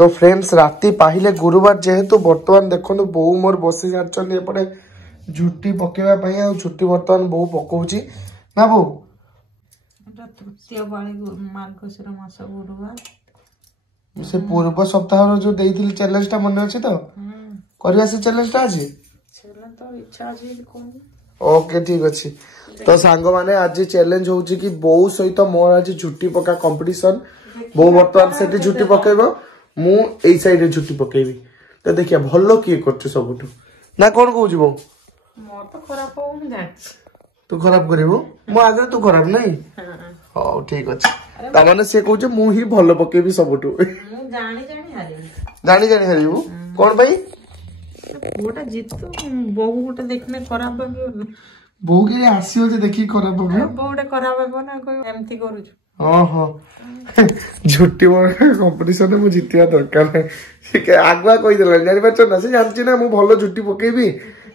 तो फ्रेंड्स राति पाहिले गुरुवार जेहेतु बर्तमान देखो बो मोर बसी सारे झुटी पकेवा झुटी बर्तमान बो पकाउची ना बो तृतीय मार्गशीर मास गुरुवार से पूर्व सप्ताह जो देइथिल चैलेंज टा मन अछि तो करबा से चैलेंज टा अछि तो इच्छा अछि कोन ओके ठीक अछि तो सांग माने आज चैलेंज होउची कि बो सहित मोर आज झुटी पका कंपटीशन बो बर्तमान से झुटी पकेबो मु एई साइड रे झुटी पकेबी तो देखिया भलो किए करछ सबठु ना कोन कहू जबो मोर तो खराब हो न जाछ तू खराब करिवो मो आगे तू खराब नहीं हां ठीक अछि ता माने से कहू जे मु ही भलो पकेबी सबठु मु जानी हरिबो कोन भाई गोटा जितो बहु गोटा देखने खराब हो बहु के आसीओ जे देखि खराब हो बहुटा खराब हो ना कोई एमती करू हां हां झुट्टी कंपटीशन में जितिया दरकार है आगुआ कही देला जानि पाछ ना से जानछि ना मु भलो झुट्टी पकेबी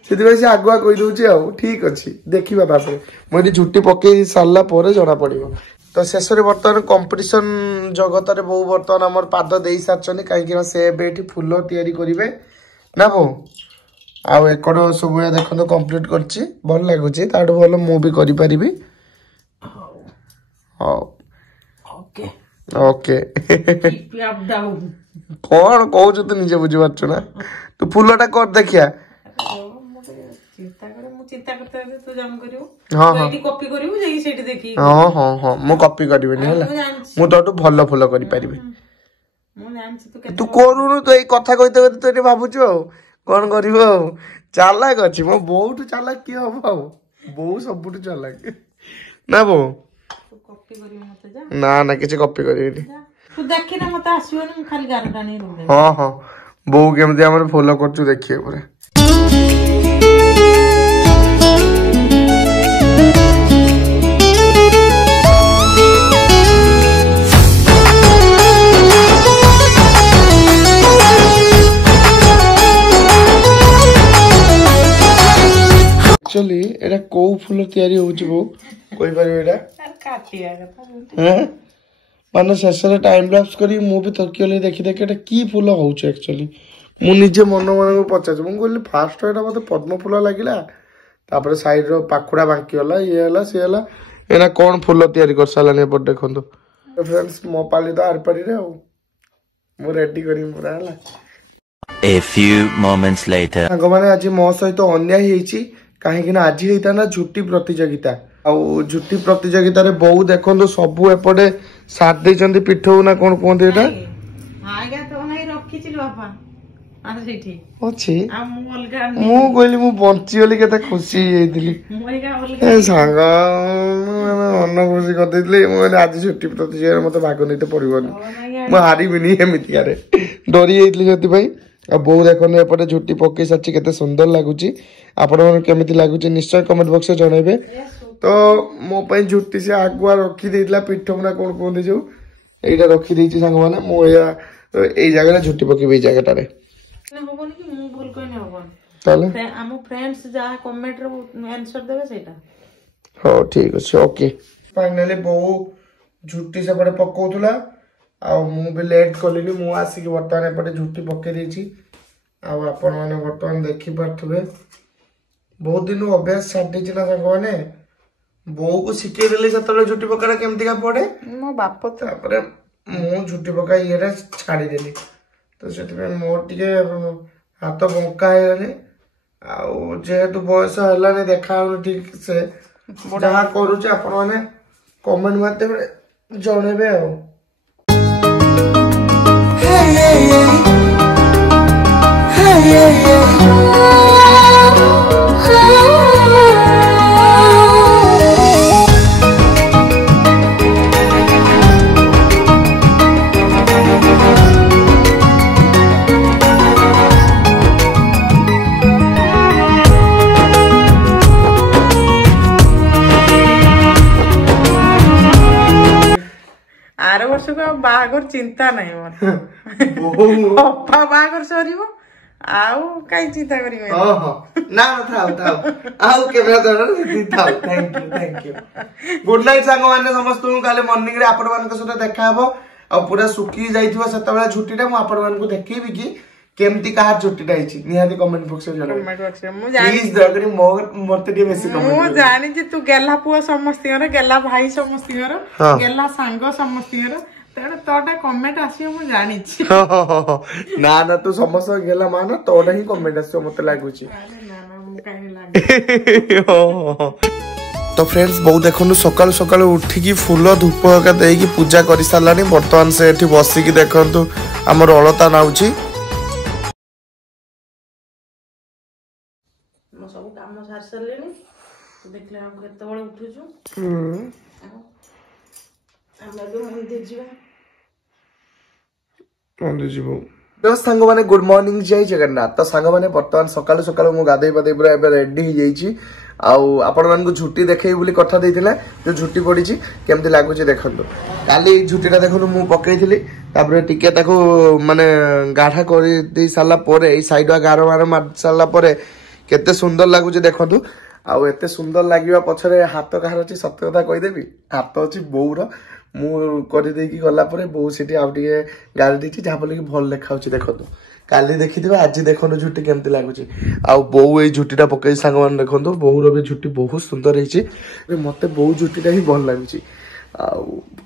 से से आगुआ कही दउछि आ ठीक अछि देखिबा बापरे मोदी झुट्टी पके सारला परे जणा पड़िबो तो शेष रे बर्तमान कंपटीशन जगत रे बहु बर्तमान हमर पाद देई सारछनी काहे कि से बेठी फुलो तयारी करिवे ना बो आ एकड़ सब देखो तो कंप्लीट करछि भल लागुछि ताडो भलो मु भी करि परिबी हां okay okay keep up down कौन कहू तू निजे बुझी पारछ ना तू फुलटा कर देखिया चिंता करते तू जाम करियो हां हां कॉपी करियो जेई सेठी देखि हां हां हां मु कॉपी करबिनी हला मु तोटू भलो फुल करि परिबी मु जानछि तू कोरुनु तो एई कथा कहिते तो एटी भाबुछु कोन करिवो चालाक अछि मो बहुत चालाक की हबो बहु सबुटू चालाक ना बो कॉपी करियो मते जा ना ना किछ कॉपी करबिनी तू देखि ना मते आसीओनी खाली गारटा नै रुले हां हां बहु केमते हमर फॉलो करछु देखिए पुरा एक्चुअली एटा को फूल तयारी होउची बो कोइ परबे एटा काटिया कथा हैं माने शेषरे टाइम लैप्स करी मु भी तकियले देखि देखि एटा की फूल होउची एक्चुअली मु निजे मन मन को पचाछ मु कहली फास्ट एटा मते पद्म फूल लागिला तापर साइड रो पाखुडा बाकी होला ये होला से होला एना कोन फूल तयारी कर सालाने पर देखंतो फ्रेंड्स मो पाली तो आर पारी रे हो मु रेडी करी मुरा हला A few moments later सांग माने आज मो सहित अन्याय हेची कहीं आज होता ना झुटी प्रतियोगिता झुटी प्रतियोगिता रे बहु देखो सबू एपटे साथ देइचंदी पिठौ ना कोन कहते एटा आगा तो नै रखिचिल बापा आर सेठी अछि आ मु अलगा मु कहली मु बंची होली केते खुशी हेइदिली मोइगा अलगा ए सांग मन खुशी कर देइली मु आज झुटी प्रतियोगिता मते भाग नैते पड़िबनी मु हारिबिनी एमितिया रे डरी हेइदिली जति भाई आ बहु देखने एपटे झुटी पके साची केते सुंदर लागुची आपण मन केमिति लागुची निश्चय कमेंट बॉक्स में जणाइबे तो मो पई झुटी से आगुआ रखी देइतला पिठो ना कोन कोन जो एटा रखी देइची संग माने मो या एई जगह झुटी पके बे जगह टारे ना होबन कि मु भूल कोइ नै होबन ताले हम फ्रेंड्स जा कमेंट रे आंसर देबे सेटा हो ठीक अछि ओके फाइनली बहु झुटी से बडे पकोतुला आ मु भी लेट कलिनी मु आसी कि वर्तमान एपटे झुटी पके देइची आ आपण माने वर्तमान देखि पाथबे बहुत दिन अभ्यास छाडी ना संग माने बो को सिखे देले सतले झुटी पकारा केमति का पड़े मो बाप तो तापरे मु झुटी पका येरा छाडी देली तो सेते मोर टिके हाथ बंका हेले आ जेहेतु बयस हला ने देखा ठीक से जहा करूचे आपण माने कमेंट माध्यम जणेबे आ आर वर्ष को बाहागर चिंता नहीं मोर अप्पा बाहागर सरीबो आउ काई चिंता करिवे हां ना थाउ थाउ आउ केबे दर थाउ थैंक यू गुड नाइट सांग माने समस्त काले मॉर्निंग रे आपण मान के साथ देखा हबो आ पूरा सुखी जाइथिबो सेतबेला झुटीटा मु आपण मानकु देखेबी कि केमती कहा झुटीटा हिची निहाती कमेंट बॉक्स में जणाबी कमेंट बॉक्स में मु जानि प्लीज दगरी मते टी बेसी कमेंट मु जानि जे तू गेला पुआ समस्तिगर गेला भाई समस्तिगर गेला सांग समस्तिगर तेणु तोटा कमेंट आसियो मु जानि छी ना ना तू समस्त गेला माना तोडा ही कमेंट आसियो मते लागुची ना ना मु काहे लागे तो फ्रेंड्स बहु देखु सकाल सकाल उठिकी फूल धूप हका देकी पूजा कर सारानी बर्तमान से एठी बसिकी देखंतु हमर अलता नाउची मो सब काम सार सरलेनी देखले हम केते बळे उठुछु हमरा भी मंदिर जीवा मंदिर जीवो तो सांग माने गुड मॉर्निंग जय जगन्नाथ तो सांग माने बर्तमान सकाल सकाल मु गाधै बदै पूरा एबे रेडी हो जाईची आउ आपण मानकु झुटी देखै बोली कथा देथिला जो झुटी पड़ीची केमति लागुची देखंतु काली झुटीटा देखनु मु पकैथिली तापर टिके ताको माने गाढ़ा करि दे साला परे ए साइडवा गारो मार मार साला परे केते सुंदर लागुची देखंतु आउ एते सुंदर लागिवा पछरे हाथ कहार अछि सत्य कथा कहि देबी हाथ अछि बौर मु करि देई की गला परे बौ सिटी आउ टिके गाली दिछि जा बोली की भल देखाउची देखंतु काली देखिथिबा आज देखनु झुटी केमति लागुची आ बौ ए झुटीटा पकई सांग मान देखंतु बौर भी झुटी बहुत सुंदर हिची मते बौ झुटीटा ही भल लागुची आ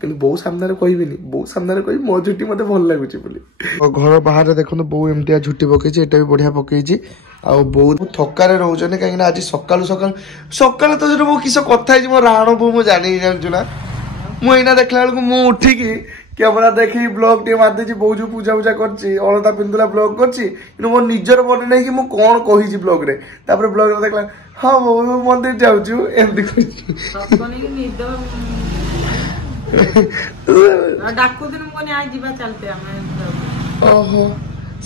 किन बौ सामने कहबिनी बौ सामने कहि मो झुटी मते भल लागुची बोली घर बाहर देखंतु बौ एमटिया झुटी पकईची एटा भी बढ़िया पकईची आ बौ थकारे रहउजने काहे आज सकाल सकाल सकाल तो जो मो किस कथा हिची मो राणो बौ मो जानि जानछु ना मु एना देखला बेलकु मु उठी की कैमरा देखी ब्लॉग टे मार देछि बहु जो पूजा पूजा करछि अलता पिंदुला ब्लॉग करछि किनु मो निजर मन नै कि मु कोन कहिछि ब्लॉग रे तापर ब्लॉग रे देखला हां मो मंदिर जाउछु एमति करछि सपने की निद डाकू दिन कोनी आ जीवा चलते हमें ओहो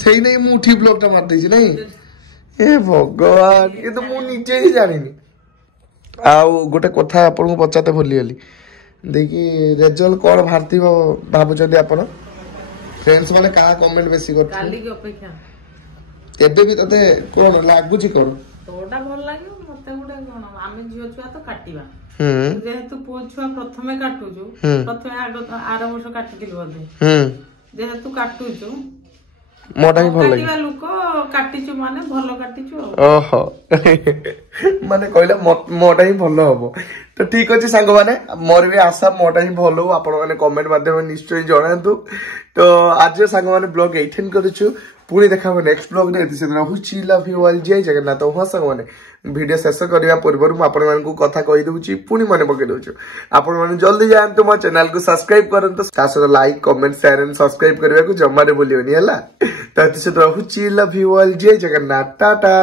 सही नै मु उठी ब्लॉग टा मार देछि नै ए भगवान ये तो मु निजे ही जानिनी आउ गोटे कथा आपन को पचाते भूली गेली देखि रिजल्ट कोन भारती भाबु जदी आपण फ्रेंड्स माने का कमेंट बेसी कर काली की अपेक्षा एबे भी तते कोन लागु छी कोन तोटा भल लागियो मते गुडे कोन आमे जियो छुआ तो काटिबा जेहेतु पो छुआ प्रथमे काटुजु प्रथमे आर वर्ष काटिदिल बदे जेहेतु काटुजु मोटा ही भल लागी लोक काटिचु माने भलो काटिचु ओहो माने कहले मोटा ही भलो हबो तो ठीक अछि सांग माने मोर भी आशा मोटा ही भलो आपण माने कमेंट माध्यम निश्चय जणांतु तो आज सांग माने ब्लॉग 18 करिछु पुणी देखा नेक्स्ट ब्लॉग रे से रहउची लव यू ऑल जय जगन्नाथ हो सांग माने वीडियो शेष करिया पूर्व मु आपण मानकु कथा कहि दउची पुणी माने पके दउछु आपण माने जल्दी जानतु मो चैनल को सब्सक्राइब करंतु तासो like comment share and subscribe करबा को जम्मा रे बोलियोनी हला तो रहउची लव यू ऑल जय जगन्नाथ टाटा।